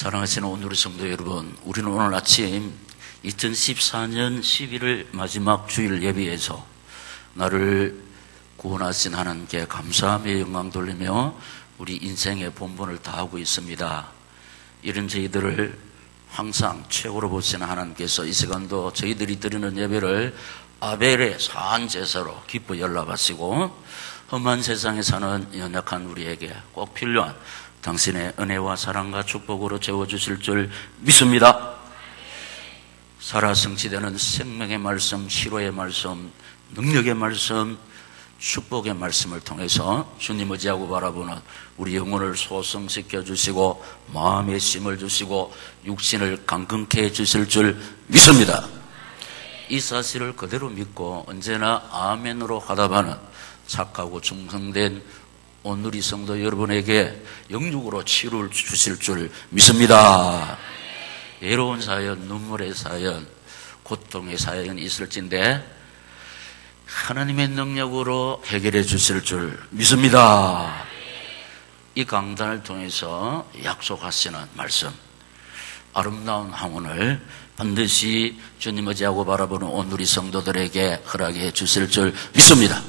사랑하시는 오늘의 성도 여러분, 우리는 오늘 아침 2014년 11월 마지막 주일 예배에서 나를 구원하신 하나님께 감사하며 영광 돌리며 우리 인생의 본분을 다하고 있습니다. 이런 저희들을 항상 최고로 보시는 하나님께서 이 시간도 저희들이 드리는 예배를 아벨의 사한 제사로 기뻐 연락하시고 험한 세상에 사는 연약한 우리에게 꼭 필요한 당신의 은혜와 사랑과 축복으로 채워주실 줄 믿습니다. 살아 성취되는 생명의 말씀, 치료의 말씀, 능력의 말씀, 축복의 말씀을 통해서 주님 의지하고 바라보는 우리 영혼을 소성시켜 주시고 마음에 힘을 주시고 육신을 강건케 해주실 줄 믿습니다. 이 사실을 그대로 믿고 언제나 아멘으로 화답하는 착하고 충성된 오늘의 성도 여러분에게 영육으로 치료를 주실 줄 믿습니다. 외로운 사연, 눈물의 사연, 고통의 사연이 있을진데 하나님의 능력으로 해결해 주실 줄 믿습니다. 이 강단을 통해서 약속하시는 말씀, 아름다운 항원을 반드시 주님 의지하고 바라보는 오늘의 성도들에게 허락해 주실 줄 믿습니다.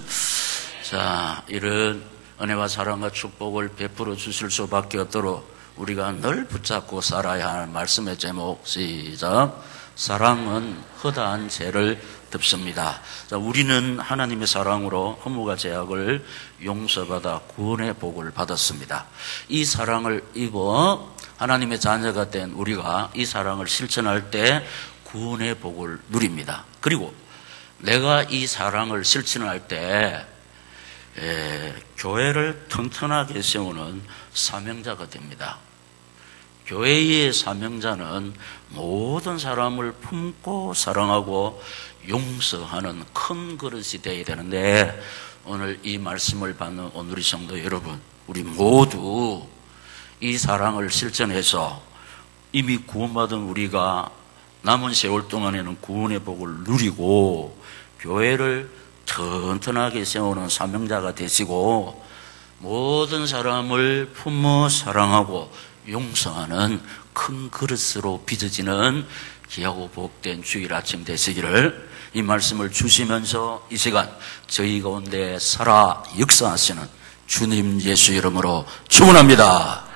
자, 이런 은혜와 사랑과 축복을 베풀어 주실 수밖에 없도록 우리가 늘 붙잡고 살아야 하는 말씀의 제목, 시작. 사랑은 허다한 죄를 덮습니다. 자, 우리는 하나님의 사랑으로 허물과 죄악을 용서받아 구원의 복을 받았습니다. 이 사랑을 입어 하나님의 자녀가 된 우리가 이 사랑을 실천할 때 구원의 복을 누립니다. 그리고 내가 이 사랑을 실천할 때 교회를 튼튼하게 세우는 사명자가 됩니다. 교회의 사명자는 모든 사람을 품고 사랑하고 용서하는 큰 그릇이 되어야 되는데, 오늘 이 말씀을 받는 오늘의 성도 여러분, 우리 모두 이 사랑을 실천해서 이미 구원받은 우리가 남은 세월 동안에는 구원의 복을 누리고 교회를 튼튼하게 세우는 사명자가 되시고 모든 사람을 품어 사랑하고 용서하는 큰 그릇으로 빚어지는 귀하고 복된 주일 아침 되시기를 이 말씀을 주시면서 이 시간 저희 가운데 살아 역사하시는 주님 예수 이름으로 축원합니다.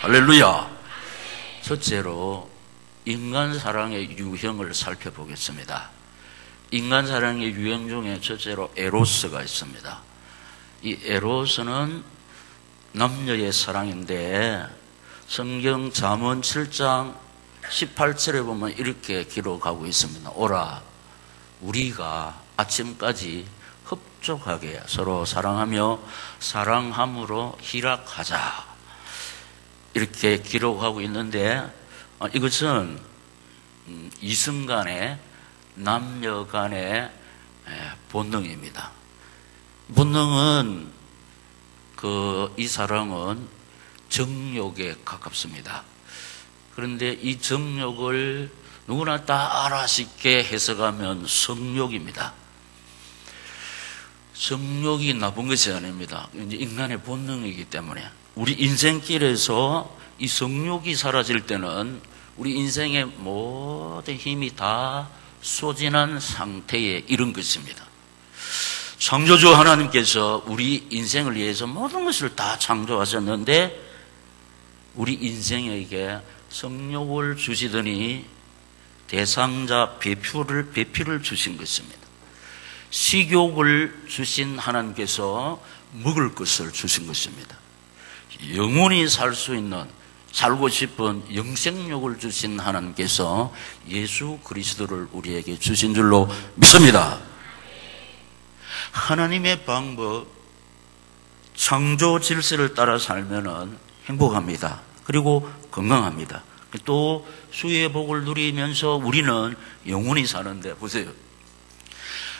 할렐루야. 첫째로 인간 사랑의 유형을 살펴보겠습니다. 인간 사랑의 유형 중에 첫째로 에로스가 있습니다. 이 에로스는 남녀의 사랑인데 성경 잠언 7장 18절에 보면 이렇게 기록하고 있습니다. 오라, 우리가 아침까지 흡족하게 서로 사랑하며 사랑함으로 희락하자, 이렇게 기록하고 있는데 이것은 이성 간의 남녀 간의 본능입니다. 본능은 이 사랑은 정욕에 가깝습니다. 그런데 이 정욕을 누구나 다 알아쉽게 해석하면 성욕입니다. 성욕이 나쁜 것이 아닙니다. 이제 인간의 본능이기 때문에 우리 인생길에서 이 성욕이 사라질 때는 우리 인생의 모든 힘이 다 소진한 상태에 이른 것입니다. 창조주 하나님께서 우리 인생을 위해서 모든 것을 다 창조하셨는데 우리 인생에게 성욕을 주시더니 대상자 배필을 주신 것입니다. 식욕을 주신 하나님께서 먹을 것을 주신 것입니다. 영원히 살 수 있는, 살고 싶은 영생욕을 주신 하나님께서 예수 그리스도를 우리에게 주신 줄로 믿습니다. 하나님의 방법, 창조 질서를 따라 살면은 행복합니다. 그리고 건강합니다. 또 수의 복을 누리면서 우리는 영원히 사는데, 보세요.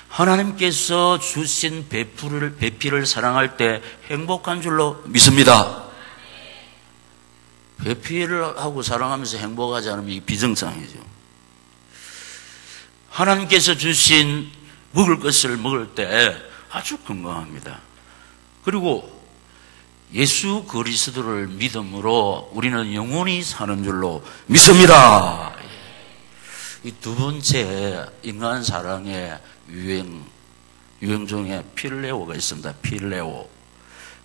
하나님께서 주신 배필을 사랑할 때 행복한 줄로 믿습니다. 배필을 하고 사랑하면서 행복하지 않으면 이게 비정상이죠. 하나님께서 주신 먹을 것을 먹을 때 아주 건강합니다. 그리고 예수 그리스도를 믿음으로 우리는 영원히 사는 줄로 믿습니다. 이 두 번째 인간 사랑의 유행 중에 필레오가 있습니다.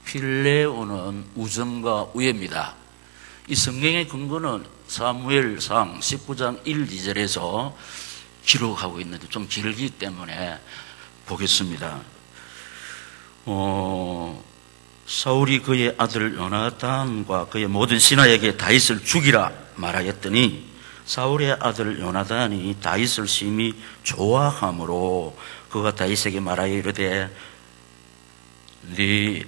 필레오는 우정과 우애입니다. 이 성경의 근거는 사무엘상 19장 1, 2절에서 기록하고 있는데 좀 길기 때문에 보겠습니다. 사울이 그의 아들 요나단과 그의 모든 신하에게 다윗을 죽이라 말하였더니 사울의 아들 요나단이 다윗을 심히 좋아하므로 그가 다윗에게 말하여 이르되 네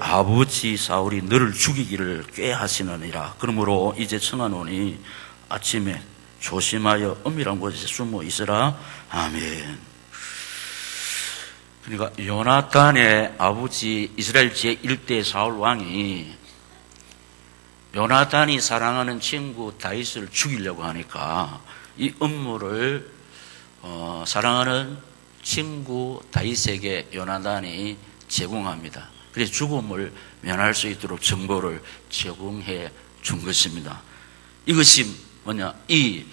아버지 사울이 너를 죽이기를 꾀하시느니라. 그러므로 이제 청하노니 아침에 조심하여 은밀한 곳에 숨어 있으라. 아멘. 그러니까 요나단의 아버지 이스라엘 제1대 사울 왕이 요나단이 사랑하는 친구 다윗을 죽이려고 하니까 이 음모를 사랑하는 친구 다윗에게 요나단이 제공합니다. 그래서 죽음을 면할 수 있도록 정보를 제공해 준 것입니다. 이것이 뭐냐? 이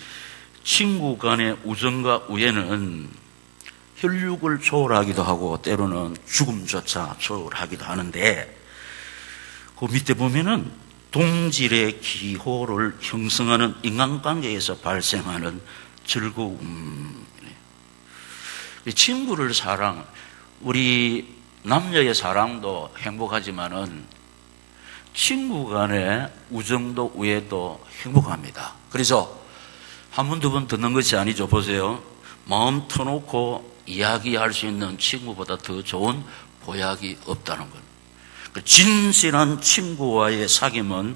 친구 간의 우정과 우애는 혈육을 초월하기도 하고 때로는 죽음조차 초월하기도 하는데 그 밑에 보면은 동질의 기호를 형성하는 인간관계에서 발생하는 즐거움. 친구를 사랑, 우리 남녀의 사랑도 행복하지만은 친구 간의 우정도 우애도 행복합니다. 그래서 한 번, 두 번 듣는 것이 아니죠. 보세요. 마음 터놓고 이야기할 수 있는 친구보다 더 좋은 보약이 없다는 것. 진실한 친구와의 사귐은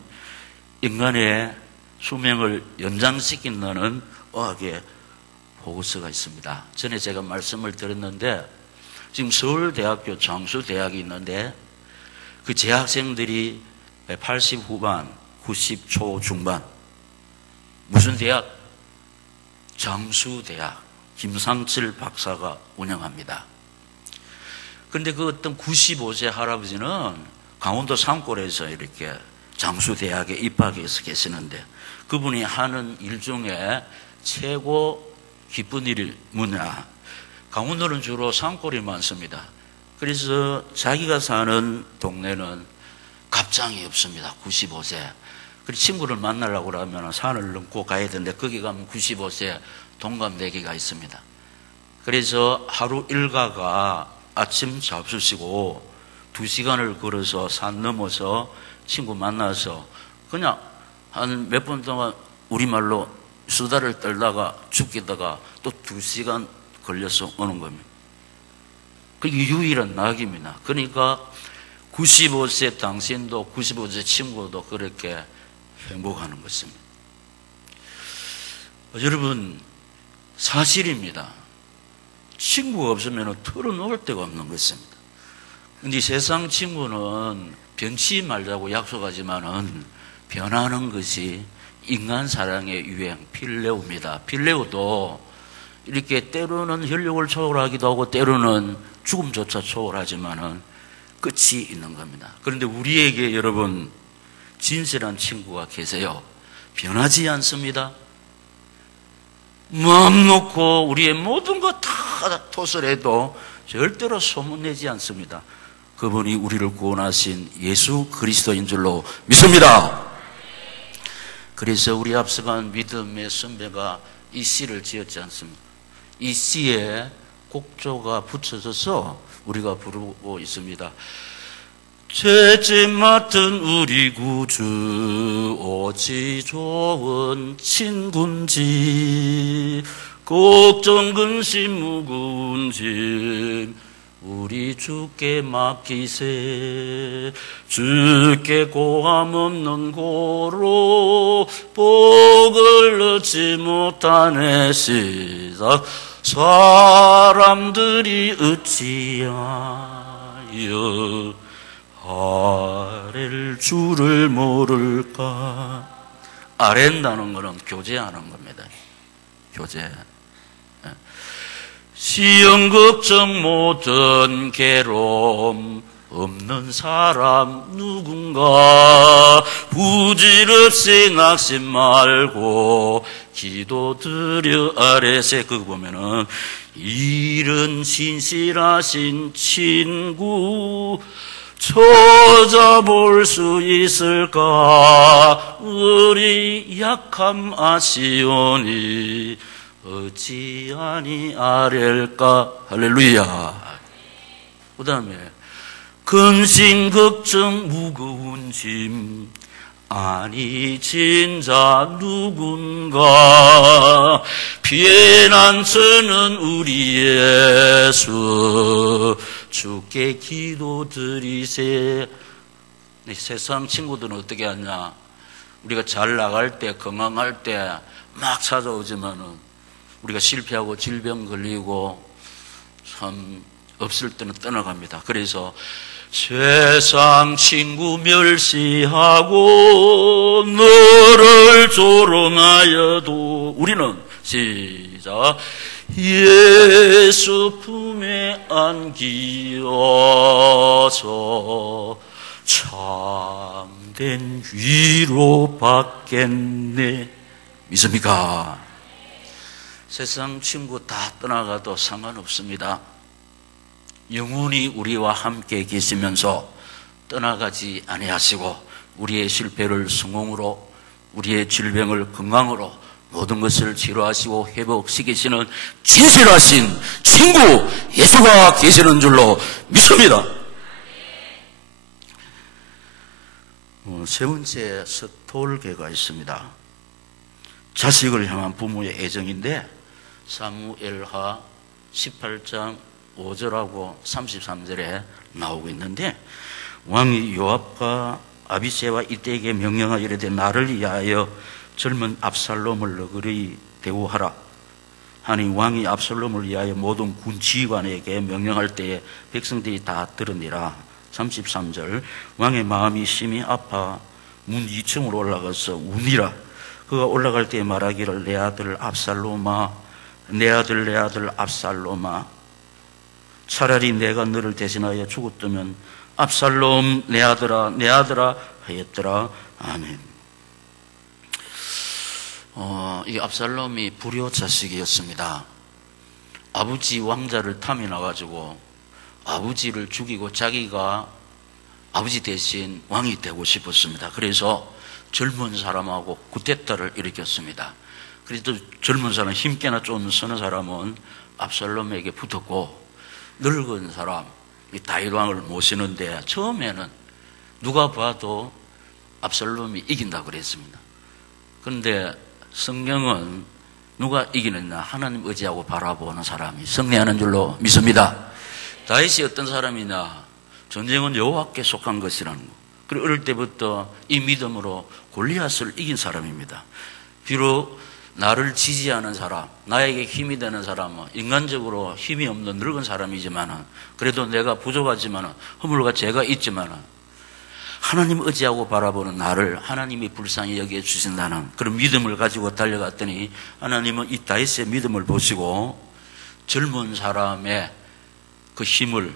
인간의 수명을 연장시킨다는 의학의 보고서가 있습니다. 전에 제가 말씀을 드렸는데 지금 서울대학교 장수대학이 있는데 그 재학생들이 80 후반, 90 초중반 무슨 대학? 장수대학 김상철 박사가 운영합니다. 그런데 그 어떤 95세 할아버지는 강원도 산골에서 이렇게 장수대학에 입학해서 계시는데 그분이 하는 일 중에 최고 기쁜 일이 뭐냐? 강원도는 주로 산골이 많습니다. 그래서 자기가 사는 동네는 갑장이 없습니다. 95세. 그래서 친구를 만나려고 하면 산을 넘고 가야 되는데 거기 가면 95세 동갑내기가 있습니다. 그래서 하루 일과가 아침 잡수시고 2시간을 걸어서 산 넘어서 친구 만나서 그냥 한 몇 분 동안 우리말로 수다를 떨다가 죽겠다가 또 2시간 걸려서 오는 겁니다. 그게 유일한 낙입니다. 그러니까 95세 당신도 95세 친구도 그렇게 행복하는 것입니다. 여러분 사실입니다. 친구가 없으면 털어놓을 데가 없는 것입니다. 근데 세상 친구는 변치 말자고 약속하지만은 변하는 것이 인간 사랑의 유행 필레오입니다. 필레오도 이렇게 때로는 혈육을 초월하기도 하고 때로는 죽음조차 초월하지만은 끝이 있는 겁니다. 그런데 우리에게 여러분 진실한 친구가 계세요. 변하지 않습니다. 마음 놓고 우리의 모든 것 다 토설해도 절대로 소문내지 않습니다. 그분이 우리를 구원하신 예수 그리스도인 줄로 믿습니다. 그래서 우리 앞서간 믿음의 선배가 이 시를 지었지 않습니까? 이 시에 곡조가 붙여져서 우리가 부르고 있습니다. 죄짐 맡은 우리 구주 어찌 좋은 친군지 걱정 근심 무거운 짐 우리 주께 맡기세 주께 고함 없는 고로 복을 얻지 못하네 시작 사람들이 어찌하여 아랠 줄을 모를까. 아랜다는 것은 교제하는 겁니다. 교제. 시험 걱정 모든 괴로움 없는 사람 누군가 부질없이 낙심 말고 기도드려 아래세. 그거 보면은 이런 신실하신 친구 찾아볼 수 있을까? 우리 약함 아시오니 어찌 아니하렐까? 할렐루야. 그 다음에 근심 걱정 무거운 짐 아니 진자 누군가 피난처는 우리 예수 주께 기도드리세. 세상 친구들은 어떻게 하냐? 우리가 잘 나갈 때 건강할 때 막 찾아오지만은 우리가 실패하고 질병 걸리고 참 없을 때는 떠나갑니다. 그래서 세상 친구 멸시하고 너를 조롱하여도 우리는 시작 예수 품에 안기어서 참된 위로 받겠네. 믿습니까? 세상 친구 다 떠나가도 상관없습니다. 영원히 우리와 함께 계시면서 떠나가지 아니하시고 우리의 실패를 성공으로 우리의 질병을 건강으로 모든 것을 치료하시고 회복시키시는 진실하신 친구 예수가 계시는 줄로 믿습니다. 세 번째 서톨개가 있습니다. 자식을 향한 부모의 애정인데 사무엘하 18장 5절하고 33절에 나오고 있는데 왕이 요압과 아비새와 이때에게 명령하여 이르되 나를 위하여 젊은 압살롬을 너그러이 대우하라 하니 왕이 압살롬을 위하여 모든 군 지휘관에게 명령할 때에 백성들이 다 들으니라. 33절 왕의 마음이 심히 아파 문 2층으로 올라가서 우니라. 그가 올라갈 때에 말하기를 내 아들 압살롬아 내 아들 압살롬아 차라리 내가 너를 대신하여 죽었다면 압살롬 내 아들아 하였더라. 아멘. 이 압살롬이 불효 자식이었습니다. 아버지 왕자를 탐이 나가지고 아버지를 죽이고 자기가 아버지 대신 왕이 되고 싶었습니다. 그래서 젊은 사람하고 쿠데타를 일으켰습니다. 그래도 젊은 사람 힘께나 좀 서는 사람은 압살롬에게 붙었고 늙은 사람 이 다윗 왕을 모시는데 처음에는 누가 봐도 압살롬이 이긴다고 그랬습니다. 그런데 성경은 누가 이기느냐? 하나님 의지하고 바라보는 사람이 승리하는 줄로 믿습니다. 다윗이 어떤 사람이냐? 전쟁은 여호와께 속한 것이라는 거. 그리고 어릴 때부터 이 믿음으로 골리앗을 이긴 사람입니다. 비록 나를 지지하는 사람, 나에게 힘이 되는 사람은 인간적으로 힘이 없는 늙은 사람이지만 그래도 내가 부족하지만 허물과 죄가 있지만 하나님 의지하고 바라보는 나를 하나님이 불쌍히 여겨 주신다는 그런 믿음을 가지고 달려갔더니 하나님은 이 다윗의 믿음을 보시고 젊은 사람의 그 힘을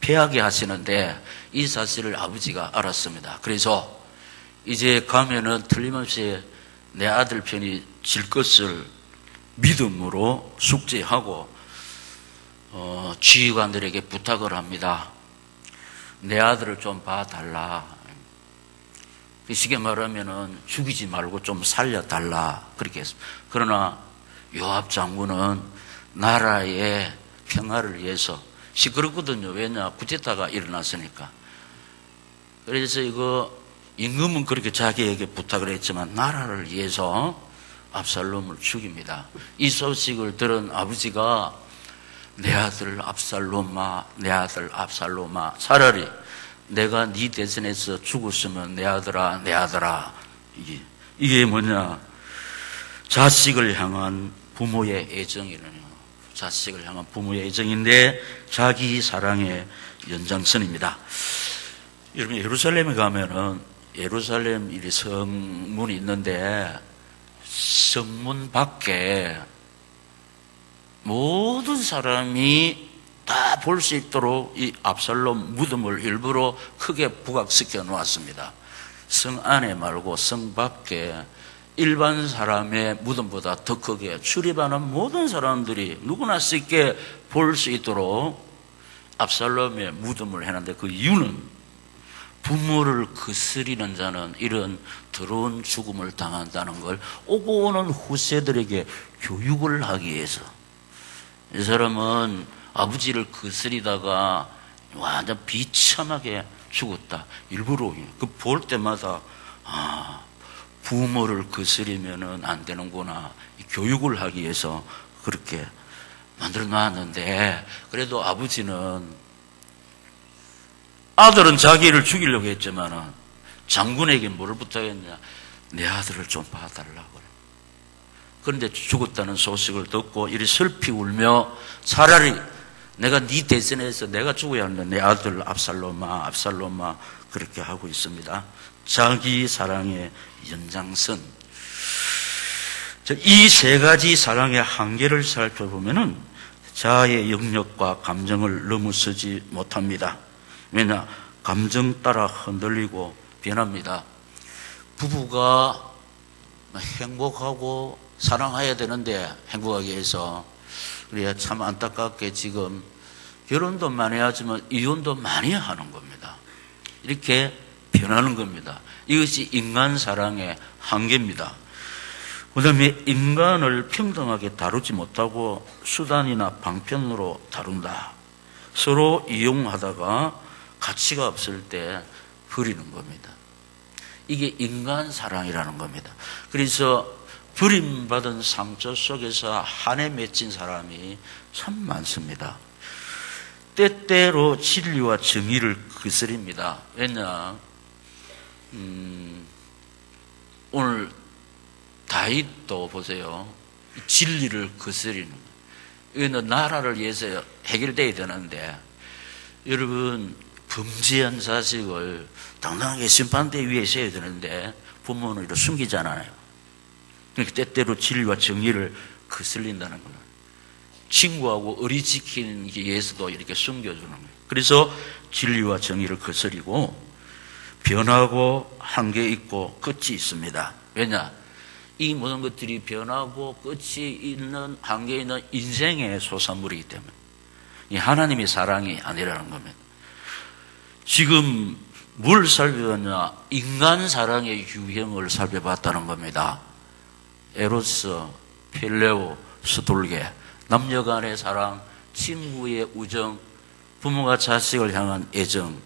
패하게 하시는데 이 사실을 아버지가 알았습니다. 그래서 이제 가면은 틀림없이 내 아들 편이 질 것을 믿음으로 숙지하고 지휘관들에게 부탁을 합니다. 내 아들을 좀 봐달라. 쉽게 말하면은 죽이지 말고 좀 살려달라. 그렇게 했습니다. 그러나 요압 장군은 나라의 평화를 위해서 시끄럽거든요. 왜냐? 쿠데타가 일어났으니까. 그래서 이거 임금은 그렇게 자기에게 부탁을 했지만 나라를 위해서 압살롬을 죽입니다. 이 소식을 들은 아버지가 내 아들 압살롬아, 내 아들 압살롬아, 차라리 내가 네 대선에서 죽었으면 내 아들아, 내 아들아. 이게 뭐냐? 자식을 향한 부모의 애정이라요. 자식을 향한 부모의 애정인데 자기 사랑의 연장선입니다. 여러분 예루살렘에 가면은 예루살렘 이 성문이 있는데 성문 밖에 모든 사람이 다 볼 수 있도록 이 압살롬 무덤을 일부러 크게 부각시켜 놓았습니다. 성 안에 말고 성 밖에 일반 사람의 무덤보다 더 크게 출입하는 모든 사람들이 누구나 쉽게 볼 수 있도록 압살롬의 무덤을 해놨는데, 그 이유는 부모를 거스리는 자는 이런 더러운 죽음을 당한다는 걸 오고 오는 후세들에게 교육을 하기 위해서. 이 사람은 아버지를 거스리다가 완전 비참하게 죽었다. 일부러 그 볼 때마다 부모를 거스리면은 안 되는구나, 교육을 하기 위해서 그렇게 만들어 놨는데, 그래도 아들은 자기를 죽이려고 했지만은 장군에게 뭐를 부탁했냐? 내 아들을 좀 봐달라고. 그런데 죽었다는 소식을 듣고 이리 슬피 울며, 차라리 내가 네 대신해서 내가 죽어야 하는데 내 아들 압살롬아 그렇게 하고 있습니다. 자기 사랑의 연장선. 이 세 가지 사랑의 한계를 살펴보면은 자아의 영역과 감정을 넘어서지 못합니다. 왜냐? 감정 따라 흔들리고 변합니다. 부부가 행복하고 사랑해야 되는데 행복하기 위해서, 우리가 참 안타깝게 지금 결혼도 많이 하지만 이혼도 많이 하는 겁니다. 이렇게 변하는 겁니다. 이것이 인간 사랑의 한계입니다. 그 다음에 인간을 평등하게 다루지 못하고 수단이나 방편으로 다룬다. 서로 이용하다가 가치가 없을 때 버리는 겁니다. 이게 인간 사랑이라는 겁니다. 그래서 버림받은 상처 속에서 한해 맺힌 사람이 참 많습니다. 때때로 진리와 정의를 거스립니다. 왜냐? 오늘 다윗도 보세요. 진리를 거스리는 거예요. 이거는 나라를 위해서 해결돼야 되는데, 여러분, 범죄한 자식을 당당하게 심판대 위에 세워야 되는데 부모는 이렇게 숨기잖아요. 그러니까 때때로 진리와 정의를 거슬린다는 거예요. 친구하고 의리 지키기 위해서도 이렇게 숨겨주는 거예요. 그래서 진리와 정의를 거스리고 변하고 한계 있고 끝이 있습니다. 왜냐? 이 모든 것들이 변하고 끝이 있는, 한계 있는 인생의 소산물이기 때문에, 이 하나님의 사랑이 아니라는 겁니다. 지금 뭘 살펴봤냐? 인간 사랑의 유형을 살펴봤다는 겁니다. 에로스, 필레오, 스돌게, 남녀 간의 사랑, 친구의 우정, 부모가 자식을 향한 애정,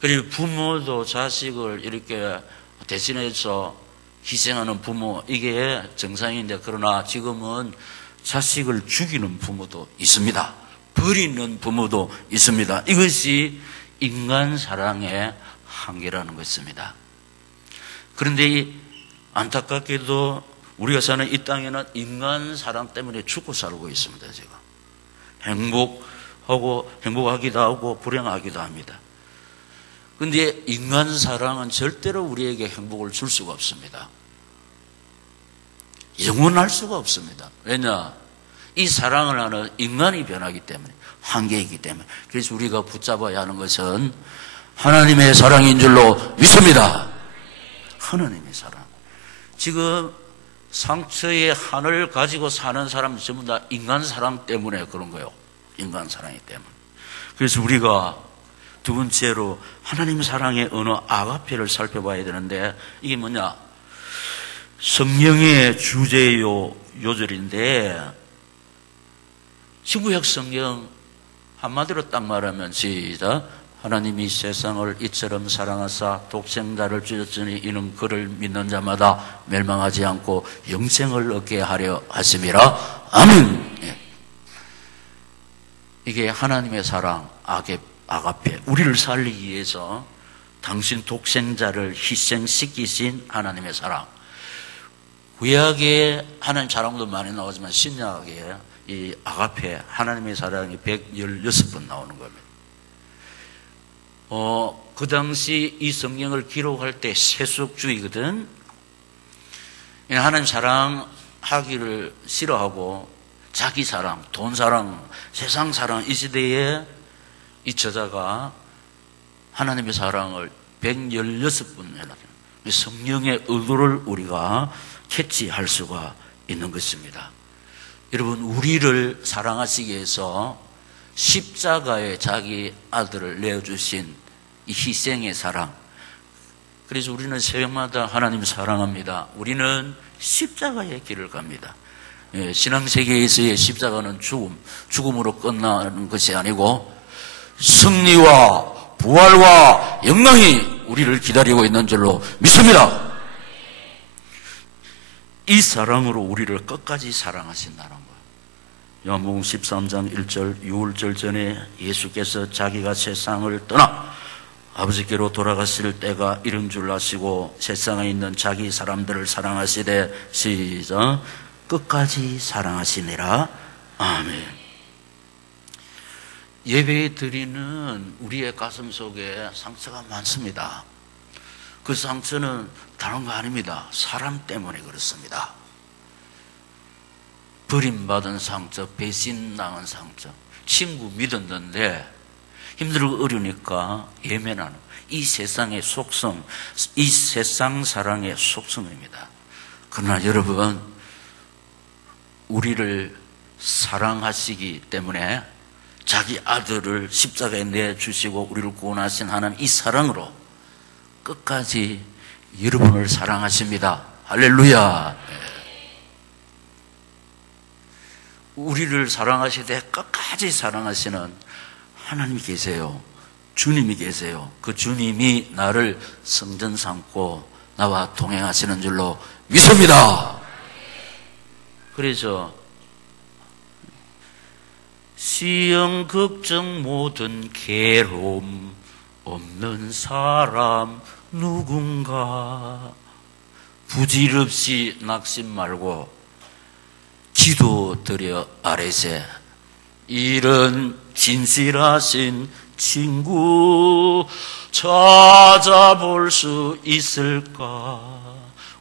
그리고 부모도 자식을 이렇게 대신해서 희생하는 부모, 이게 정상인데, 그러나 지금은 자식을 죽이는 부모도 있습니다. 버리는 부모도 있습니다. 이것이 인간 사랑의 한계라는 것입니다. 그런데 안타깝게도 우리가 사는 이 땅에는 인간 사랑 때문에 죽고 살고 있습니다. 지금 행복하기도 하고 불행하기도 합니다. 그런데 인간 사랑은 절대로 우리에게 행복을 줄 수가 없습니다. 영원할 수가 없습니다. 왜냐? 이 사랑을 하는 인간이 변하기 때문에, 한계이기 때문에. 그래서 우리가 붙잡아야 하는 것은 하나님의 사랑인 줄로 믿습니다. 하나님의 사랑. 지금 상처의 한을 가지고 사는 사람 전부 다 인간 사랑 때문에 그런 거예요. 인간 사랑이 때문에. 그래서 우리가 두 번째로 하나님 사랑의 언어 아가페를 살펴봐야 되는데, 이게 뭐냐? 성령의 주제요 요절인데, 신구약 성경 한마디로 딱 말하면, 시작. 하나님이 세상을 이처럼 사랑하사 독생자를 주셨으니 이는 그를 믿는 자마다 멸망하지 않고 영생을 얻게 하려 하심이라. 아멘. 이게 하나님의 사랑, 아가페. 우리를 살리기 위해서 당신 독생자를 희생시키신 하나님의 사랑. 구약에 하나님 사랑도 많이 나오지만 신약에 이 아가페, 하나님의 사랑이 116번 나오는 겁니다. 그 당시 이 성경을 기록할 때 세속주의거든. 하나님 사랑하기를 싫어하고 자기 사랑, 돈 사랑, 세상 사랑, 이 시대에 이 저자가 하나님의 사랑을 116번 해놨어요. 성령의 의도를 우리가 캐치할 수가 있는 것입니다. 여러분, 우리를 사랑하시기 위해서 십자가에 자기 아들을 내어주신 이 희생의 사랑. 그래서 우리는 새벽마다 하나님 사랑합니다. 우리는 십자가의 길을 갑니다. 신앙세계에서의 십자가는 죽음으로 끝나는 것이 아니고 승리와 부활과 영광이 우리를 기다리고 있는 줄로 믿습니다. 이 사랑으로 우리를 끝까지 사랑하신다는 거예요. 요한복음 13장 1절, 유월절 전에 예수께서 자기가 세상을 떠나 아버지께로 돌아가실 때가 이른 줄 아시고 세상에 있는 자기 사람들을 사랑하시되 시작 끝까지 사랑하시니라. 아멘. 예배 드리는 우리의 가슴 속에 상처가 많습니다. 그 상처는 다른 거 아닙니다. 사람 때문에 그렇습니다. 버림받은 상처, 배신당한 상처. 친구 믿었는데 힘들고 어려우니까 예면하는 이 세상의 속성, 이 세상 사랑의 속성입니다. 그러나 여러분, 우리를 사랑하시기 때문에 자기 아들을 십자가에 내주시고 우리를 구원하신 하나님 이 사랑으로 끝까지 여러분을 사랑하십니다. 할렐루야. 우리를 사랑하시되 끝까지 사랑하시는 하나님이 계세요. 주님이 계세요. 그 주님이 나를 성전 삼고 나와 동행하시는 줄로 믿습니다. 그래서 시험 걱정 모든 괴로움 없는 사람 누군가 부질없이 낙심 말고 기도드려 아뢰세. 이런 진실하신 친구 찾아볼 수 있을까?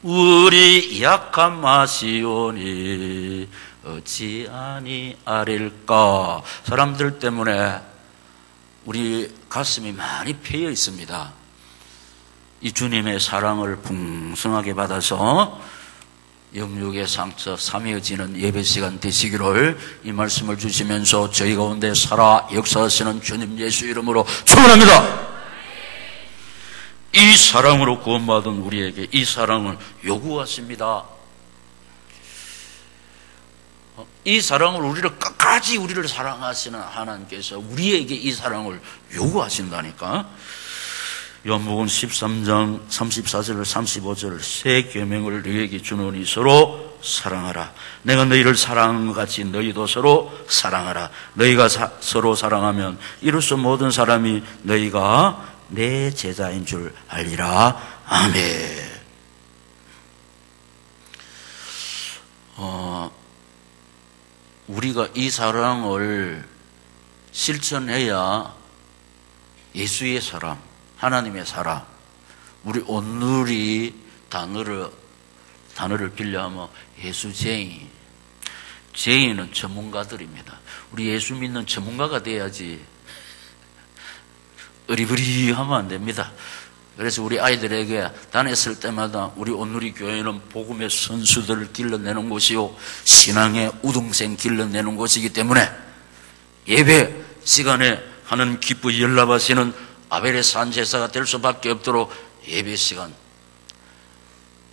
우리 약함 아시오니 어찌 아니 아릴까? 사람들 때문에 우리 가슴이 많이 패여 있습니다. 이 주님의 사랑을 풍성하게 받아서 영육의 상처 삼위어지는 예배 시간 되시기를 이 말씀을 주시면서 저희 가운데 살아 역사하시는 주님 예수 이름으로 축원합니다. 이 사랑으로 구원받은 우리에게 이 사랑을 요구하십니다. 이 사랑을 우리를 끝까지 우리를 사랑하시는 하나님께서 우리에게 이 사랑을 요구하신다니까. 요한복음 13장 34절 35절 새 계명을 너희에게 주노니 서로 사랑하라. 내가 너희를 사랑한 것 같이 너희도 서로 사랑하라. 너희가 서로 사랑하면 이로써 모든 사람이 너희가 내 제자인 줄 알리라. 아멘. 우리가 이 사랑을 실천해야 예수의 사람, 하나님의 사람, 우리 오늘이 단어를 빌려하면 예수쟁이. 쟁이는 전문가들입니다. 우리 예수 믿는 전문가가 돼야지 어리버리하면 안 됩니다. 그래서 우리 아이들에게 다녔을 때마다 우리 온누리 교회는 복음의 선수들을 길러내는 곳이요 신앙의 우등생 길러내는 곳이기 때문에 예배 시간에 하는 기쁘 연락하시는 아벨의 산제사가 될 수밖에 없도록 예배 시간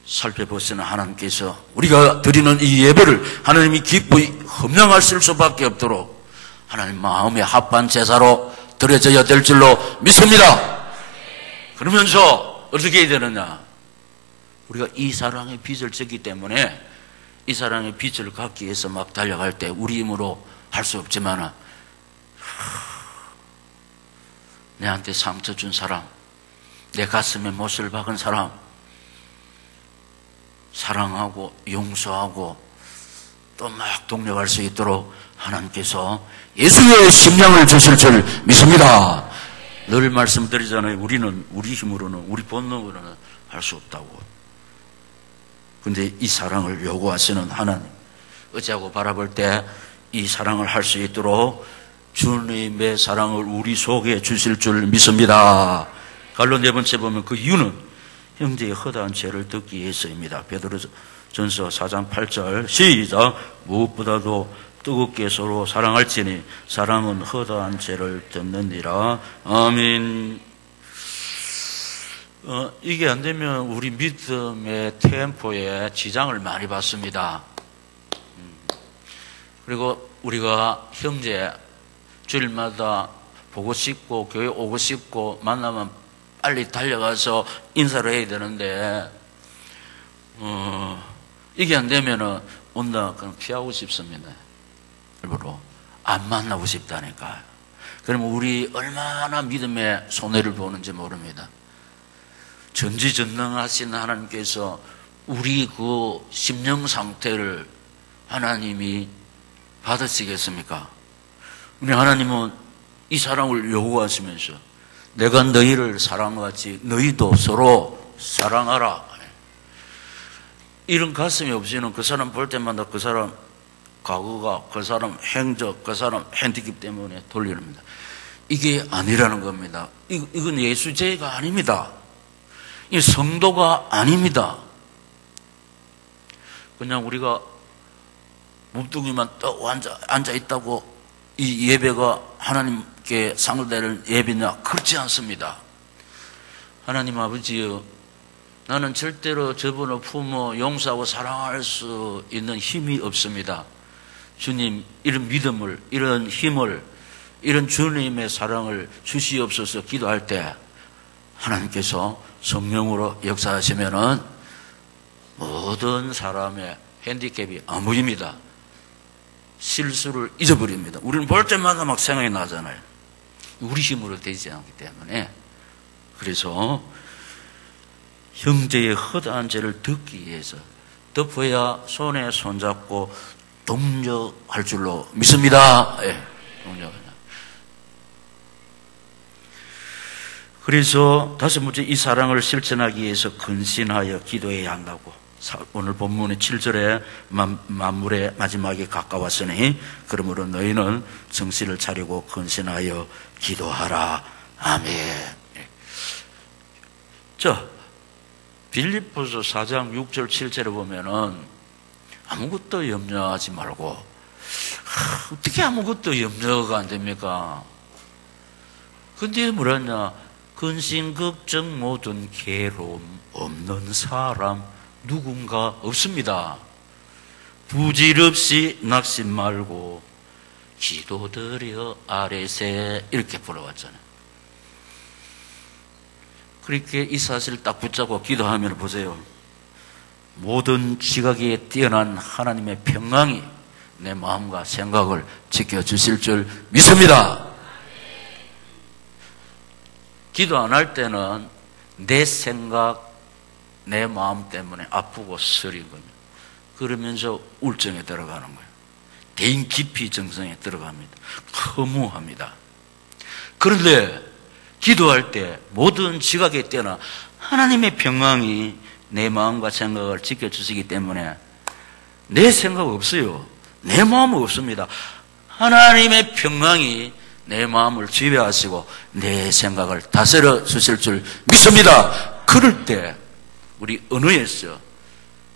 살펴보시는 하나님께서 우리가 드리는 이 예배를 하나님이 기쁘이 흠양하실 수밖에 없도록 하나님 마음에 합한 제사로 드려져야 될 줄로 믿습니다. 그러면서 어떻게 해야 되느냐? 우리가 이 사랑의 빚을 졌기 때문에 이 사랑의 빚을 갚기 위해서 막 달려갈 때 우리 힘으로 할 수 없지만 내한테 상처 준 사람, 내 가슴에 못을 박은 사람 사랑하고 용서하고 또 막 독려할 수 있도록 하나님께서 예수의 심령을 주실 줄 믿습니다. 늘 말씀드리잖아요. 우리는 우리 힘으로는 우리 본능으로는 할 수 없다고. 근데 이 사랑을 요구하시는 하나님 어찌하고 바라볼 때 이 사랑을 할 수 있도록 주님의 사랑을 우리 속에 주실 줄 믿습니다. 갈로 네 번째 보면 그 이유는 형제의 허다한 죄를 듣기 위해서입니다. 베드로전서 4장 8절 시작. 무엇보다도 뜨겁게 서로 사랑할지니 사랑은 허다한 죄를 덮느니라. 아멘. 이게 안 되면 우리 믿음의 템포에 지장을 많이 받습니다. 그리고 우리가 형제 주일마다 보고 싶고 교회 오고 싶고 만나면 빨리 달려가서 인사를 해야 되는데 이게 안 되면은 온다 그럼 피하고 싶습니다. 일부러 안 만나고 싶다니까요. 그러면 우리 얼마나 믿음의 손해를 보는지 모릅니다. 전지전능하신 하나님께서 우리 그 심령 상태를 하나님이 받으시겠습니까? 우리 하나님은 이 사랑을 요구하시면서 내가 너희를 사랑하지 너희도 서로 사랑하라. 이런 가슴이 없이는 그 사람 볼 때마다 그 사람 과거가, 그 사람 행적, 그 사람 핸디캡 때문에 돌리는겁니다. 이게 아니라는 겁니다. 이건 예수제가 아닙니다. 이 성도가 아닙니다. 그냥 우리가 몸뚱이만 떡 앉아 있다고 이 예배가 하나님께 상대될 예배냐? 그렇지 않습니다. 하나님 아버지여, 나는 절대로 저분을 품어 용서하고 사랑할 수 있는 힘이 없습니다. 주님, 이런 믿음을, 이런 힘을, 이런 주님의 사랑을 주시옵소서 기도할 때 하나님께서 성령으로 역사하시면은 모든 사람의 핸디캡이 안 보입니다. 실수를 잊어버립니다. 우리는 볼 때마다 막 생각이 나잖아요. 우리 힘으로 되지 않기 때문에. 그래서 형제의 허다한 죄를 덮기 위해서 덮어야 손에 손잡고 동력할 줄로 믿습니다. 예, 동력하자. 그래서 다섯 번째, 이 사랑을 실천하기 위해서 근신하여 기도해야 한다고. 오늘 본문의 7절에 만물의 마지막에 가까웠으니 그러므로 너희는 정신을 차리고 근신하여 기도하라. 아멘. 자, 빌립보서 4장 6절 7절에 보면은 아무것도 염려하지 말고, 어떻게 아무것도 염려가 안 됩니까? 근데 뭐라냐? 근심 걱정 모든 괴로움 없는 사람 누군가 없습니다. 부질없이 낙심 말고 기도드려 아래세, 이렇게 불러왔잖아요. 그렇게 이 사실을 딱 붙잡고 기도하면 보세요. 모든 지각에 뛰어난 하나님의 평강이 내 마음과 생각을 지켜주실 줄 믿습니다. 기도 안 할 때는 내 생각, 내 마음 때문에 아프고 쓰린 겁니다. 그러면서 우울증에 들어가는 거예요. 대인 깊이 정성에 들어갑니다. 허무합니다. 그런데 기도할 때 모든 지각에 뛰어나 하나님의 평강이 내 마음과 생각을 지켜주시기 때문에 내 생각 없어요. 내 마음은 없습니다. 하나님의 평강이 내 마음을 지배하시고 내 생각을 다스려 주실 줄 믿습니다. 그럴 때 우리 언어에서,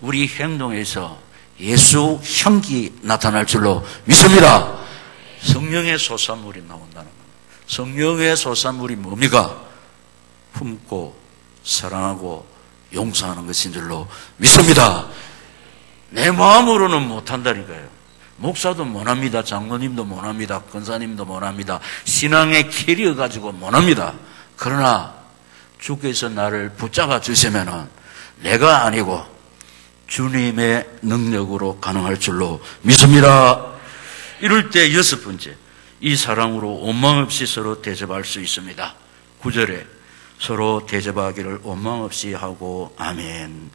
우리 행동에서 예수 향기 나타날 줄로 믿습니다. 성령의 소산물이 나온다는 겁니다. 성령의 소산물이 뭡니까? 품고 사랑하고 용서하는 것인 줄로 믿습니다. 내 마음으로는 못한다니까요. 목사도 못합니다. 장로님도 못합니다. 권사님도 못합니다. 신앙의 캐리어 가지고 못합니다. 그러나 주께서 나를 붙잡아 주시면은 내가 아니고 주님의 능력으로 가능할 줄로 믿습니다. 이럴 때 여섯 번째, 이 사랑으로 원망 없이 서로 대접할 수 있습니다. 9절에 서로 대접하기를 원망 없이 하고 아멘.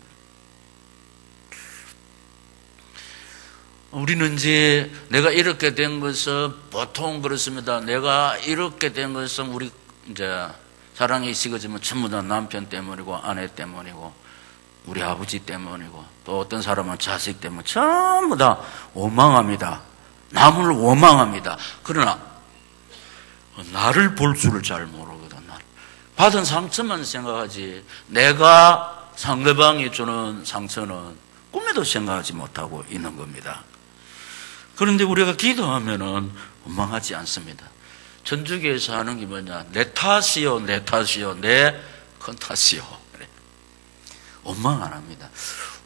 우리는 이제 내가 이렇게 된 것은 보통 그렇습니다. 내가 이렇게 된 것은 우리 이제 사랑이 식어지면 전부 다 남편 때문이고 아내 때문이고 우리 아버지 때문이고 또 어떤 사람은 자식 때문에 전부 다 원망합니다. 남을 원망합니다. 그러나 나를 볼 줄을 잘 모르거든. 받은 상처만 생각하지 내가 상대방이 주는 상처는 꿈에도 생각하지 못하고 있는 겁니다. 그런데 우리가 기도하면은 원망하지 않습니다. 천주교에서 하는 게 뭐냐? 내 탓이요, 내 탓이요, 내 큰 탓이요. 그래. 원망 안 합니다.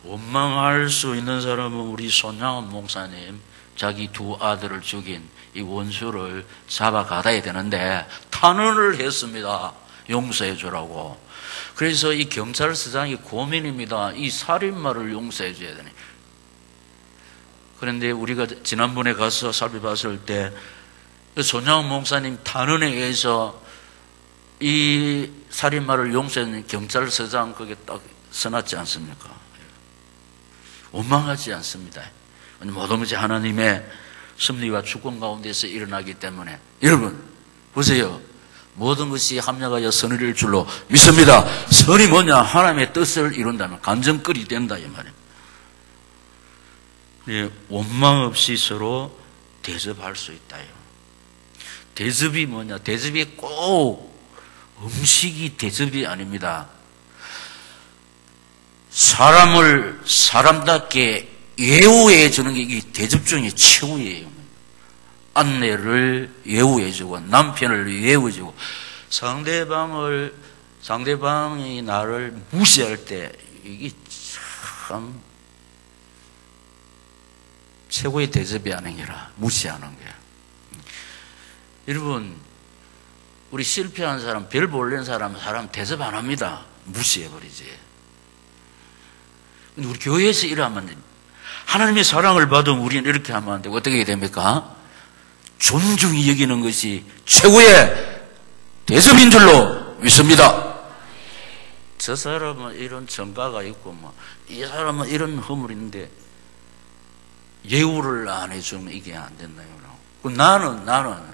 원망할 수 있는 사람은 우리 손양원 목사님, 자기 두 아들을 죽인 이 원수를 잡아가야 되는데 탄원을 했습니다. 용서해 주라고. 그래서 이 경찰서장이 고민입니다. 이 살인마를 용서해 줘야 되니. 그런데 우리가 지난번에 가서 살펴봤을 때 손양원 목사님 탄원에 의해서 이 살인마를 용서하는 경찰서장 그게 딱 써놨지 않습니까? 원망하지 않습니다. 모든 것이 하나님의 섭리와 주권 가운데서 일어나기 때문에 여러분 보세요. 모든 것이 합력하여 선을 이룰 줄로 믿습니다. 선이 뭐냐? 하나님의 뜻을 이룬다면 간증거리 된다 이 말이에요. 원망 없이 서로 대접할 수 있다요. 대접이 뭐냐? 대접이 꼭 음식이 대접이 아닙니다. 사람을 사람답게 예우해 주는 게 이게 대접 중에 최후예요. 아내를 예우해주고 남편을 예우해주고 상대방이 나를 무시할 때 이게 참 최고의 대접이 아니라 무시하는 거야. 여러분 우리 실패한 사람, 별 볼낸 사람 대접 안 합니다. 무시해버리지. 근데 우리 교회에서 일하면 하나님의 사랑을 받으면 우리는 이렇게 하면 안 되고 어떻게 됩니까? 존중히 여기는 것이 최고의 대접인 줄로 믿습니다. 저 사람은 이런 정가가 있고 이 사람은 이런 허물이 있는데 예우를 안 해주면 이게 안 된다요. 나는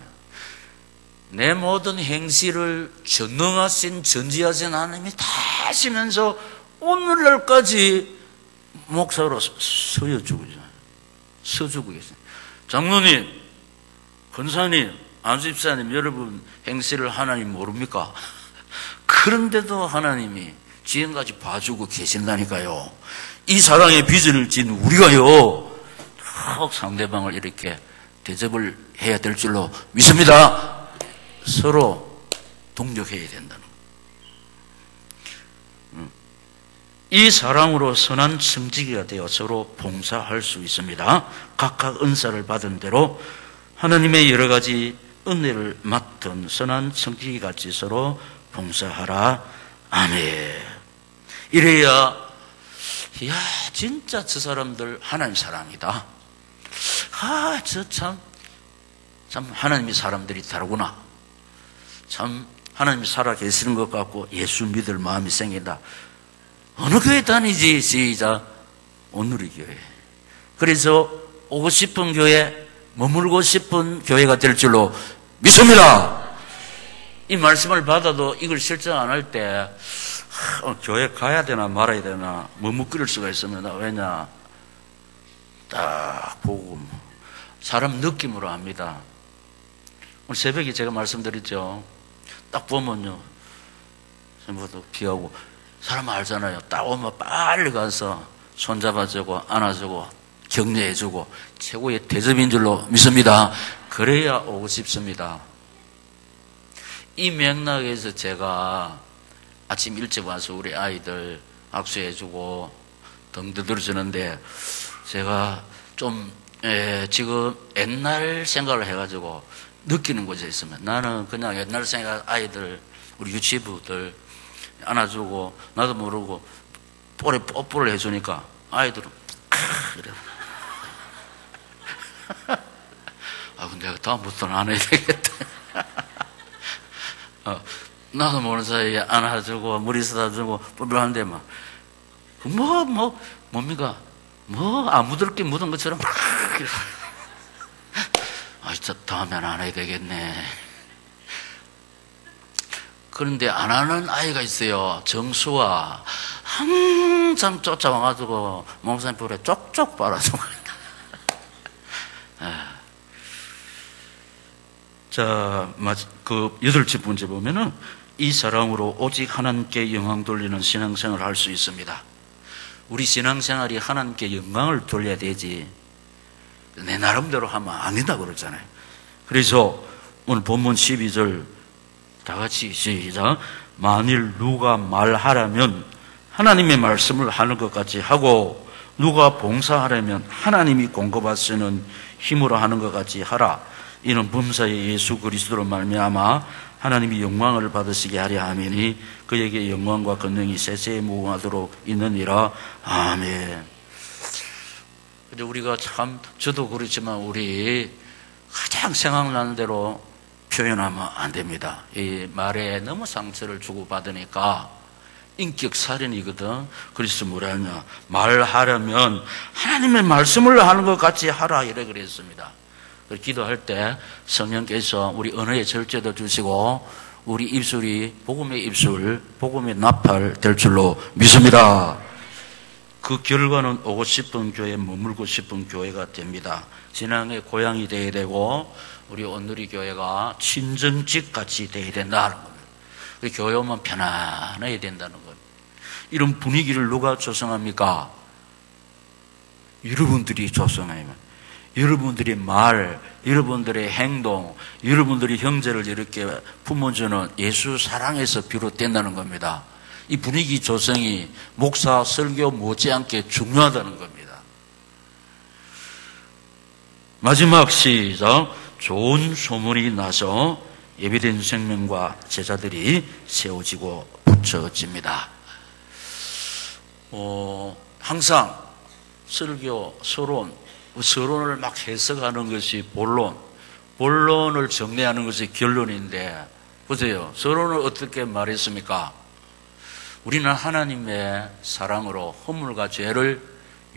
내 모든 행실을 전능하신 전지하신 하나님이 다 하시면서 오늘날까지 목사로 서주고 계세요. 장로님, 권사님, 안수집사님, 여러분 행실을 하나님 모릅니까? 그런데도 하나님이 지금까지 봐주고 계신다니까요. 이 사랑의 빚을 진 우리가요 꼭 상대방을 이렇게 대접을 해야 될 줄로 믿습니다. 서로 동력해야 된다는 거. 이 사랑으로 선한 청지기가 되어 서로 봉사할 수 있습니다. 각각 은사를 받은 대로 하나님의 여러 가지 은혜를 맡은 선한 청지기 같이 서로 봉사하라. 아멘. 이래야 진짜 저 사람들 하나님 사람이다. 참 하나님의 사람들이 다르구나. 참 하나님이 살아 계시는 것 같고 예수 믿을 마음이 생긴다. 어느 교회 다니지? 시작. 오늘의 교회. 그래서 오고 싶은 교회, 머물고 싶은 교회가 될 줄로 믿습니다. 이 말씀을 받아도 이걸 실천 안 할 때 교회 가야 되나 말아야 되나 머뭇거릴 수가 있습니다. 왜냐? 딱 보고 사람 느낌으로 합니다. 오늘 새벽에 제가 말씀드렸죠. 딱 보면요, 전부도 비하고 사람 알잖아요. 딱 오면 빨리 가서 손잡아주고 안아주고 격려해주고 최고의 대접인 줄로 믿습니다. 그래야 오고 싶습니다. 이 맥락에서 제가 아침 일찍 와서 우리 아이들 악수해주고 등 두드려주는데 제가 좀 지금 옛날 생각을 해가지고 느끼는 곳에 있으면 나는 그냥 옛날 생각 아이들 우리 유치부들 안아주고 나도 모르고 볼에 뽀뽀를 해주니까 아이들은 이래. 근데 내가 다음부터는 안 해야 되겠다. 나도 모르는 사이에 안아주고 머리 쓰다주고 뽀뽀를 하는데 뭡니까? 안 묻을 게 묻은 것처럼 진짜 다음엔 안 해야 되겠네. 그런데 안 하는 아이가 있어요. 정수와 항상 쫓아와가지고 목사님 볼에 쪽쪽 빨아주고 자, 그 8번째 보면은 이 사랑으로 오직 하나님께 영광 돌리는 신앙생활을 할 수 있습니다. 우리 신앙생활이 하나님께 영광을 돌려야 되지 내 나름대로 하면 안 된다고 그러잖아요. 그래서 오늘 본문 12절 다 같이 시작. 만일 누가 말하라면 하나님의 말씀을 하는 것 같이 하고 누가 봉사하려면 하나님이 공급하시는 힘으로 하는 것 같이 하라. 이는 범사의 예수 그리스도로 말미암아 하나님이 영광을 받으시게 하려 하매니 그에게 영광과 권능이 세세에 무궁하도록 있느니라. 아멘. 근데 우리가 참 저도 그렇지만 우리 가장 생각나는 대로 표현하면 안 됩니다. 이 말에 너무 상처를 주고받으니까 인격살인이거든. 그래서 뭐라 하냐, 말하려면 하나님의 말씀을 하는 것 같이 하라 이래 그랬습니다. 기도할 때 성령께서 우리 언어의 절제도 주시고 우리 입술이 복음의 입술, 복음의 나팔 될 줄로 믿습니다. 그 결과는 오고 싶은 교회에 머물고 싶은 교회가 됩니다. 신앙의 고향이 되어야 되고 우리 온누리 교회가 친정집 같이 되어야 된다는 겁니다. 교회 오면 편안해야 된다는 겁니다. 이런 분위기를 누가 조성합니까? 여러분들이 조성해요. 여러분들의 말, 여러분들의 행동, 여러분들이 형제를 이렇게 품어주는 예수 사랑에서 비롯된다는 겁니다. 이 분위기 조성이 목사 설교 못지않게 중요하다는 겁니다. 마지막 시작. 좋은 소문이 나서 예비된 생명과 제자들이 세워지고 붙여집니다. 항상 설교, 서론을 막 해석하는 것이 본론을 정리하는 것이 결론인데, 보세요. 서론을 어떻게 말했습니까? 우리는 하나님의 사랑으로 허물과 죄를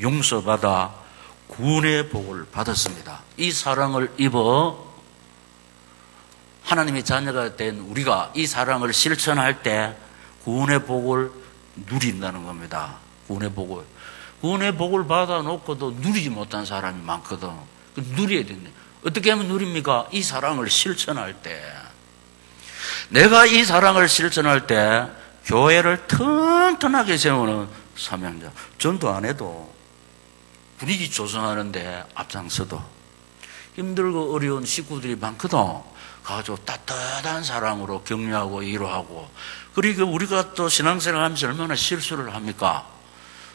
용서받아 구원의 복을 받았습니다. 이 사랑을 입어 하나님의 자녀가 된 우리가 이 사랑을 실천할 때 구원의 복을 누린다는 겁니다. 구원의 복을 받아놓고도 누리지 못한 사람이 많거든. 누려야 된다. 어떻게 하면 누립니까? 이 사랑을 실천할 때. 내가 이 사랑을 실천할 때 교회를 튼튼하게 세우는 사명자. 전도 안 해도 분위기 조성하는데 앞장서도 힘들고 어려운 식구들이 많거든. 가지고 따뜻한 사랑으로 격려하고 위로하고. 그리고 우리가 또 신앙생활 하면서 얼마나 실수를 합니까?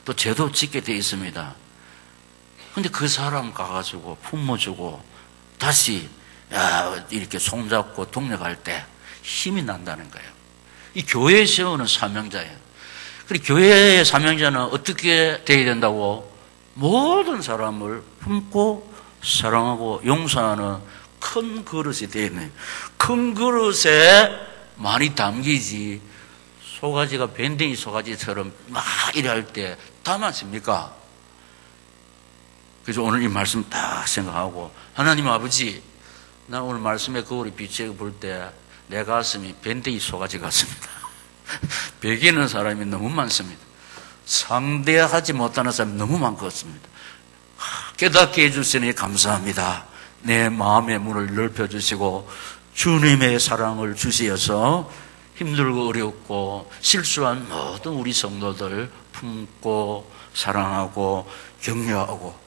또 죄도 짓게 돼 있습니다. 근데 그 사람 가가지고 품어주고 다시 이렇게 손잡고 동력할 때 힘이 난다는 거예요. 이 교회에 세우는 사명자예요. 그리고 교회의 사명자는 어떻게 되어야 된다고? 모든 사람을 품고 사랑하고 용서하는 큰 그릇이 되어야 돼요. 큰 그릇에 많이 담기지 소가지가 밴댕이 소가지처럼 막 이래 할 때 담았습니까? 그래서 오늘 이 말씀 딱 생각하고, 하나님 아버지, 나 오늘 말씀에 거울에 비추어 볼 때 내 가슴이 밴댕이 소가지 같습니다. 배기는 사람이 너무 많습니다. 상대하지 못하는 사람이 너무 많겠습니다. 깨닫게 해주시니 감사합니다. 내 마음의 문을 넓혀주시고 주님의 사랑을 주시어서 힘들고 어렵고 실수한 모든 우리 성도들 품고 사랑하고 격려하고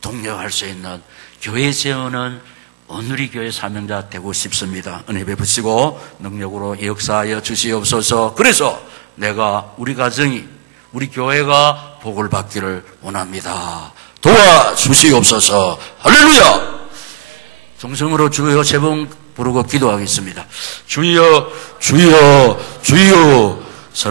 독려할 수 있는 교회 세우는 온누리 교회 사명자 되고 싶습니다. 은혜 베푸시고 능력으로 역사하여 주시옵소서. 그래서 내가 우리 가정이 우리 교회가 복을 받기를 원합니다. 도와주시옵소서. 할렐루야. 정성으로 주여 세 번 부르고 기도하겠습니다. 주여 주여 주여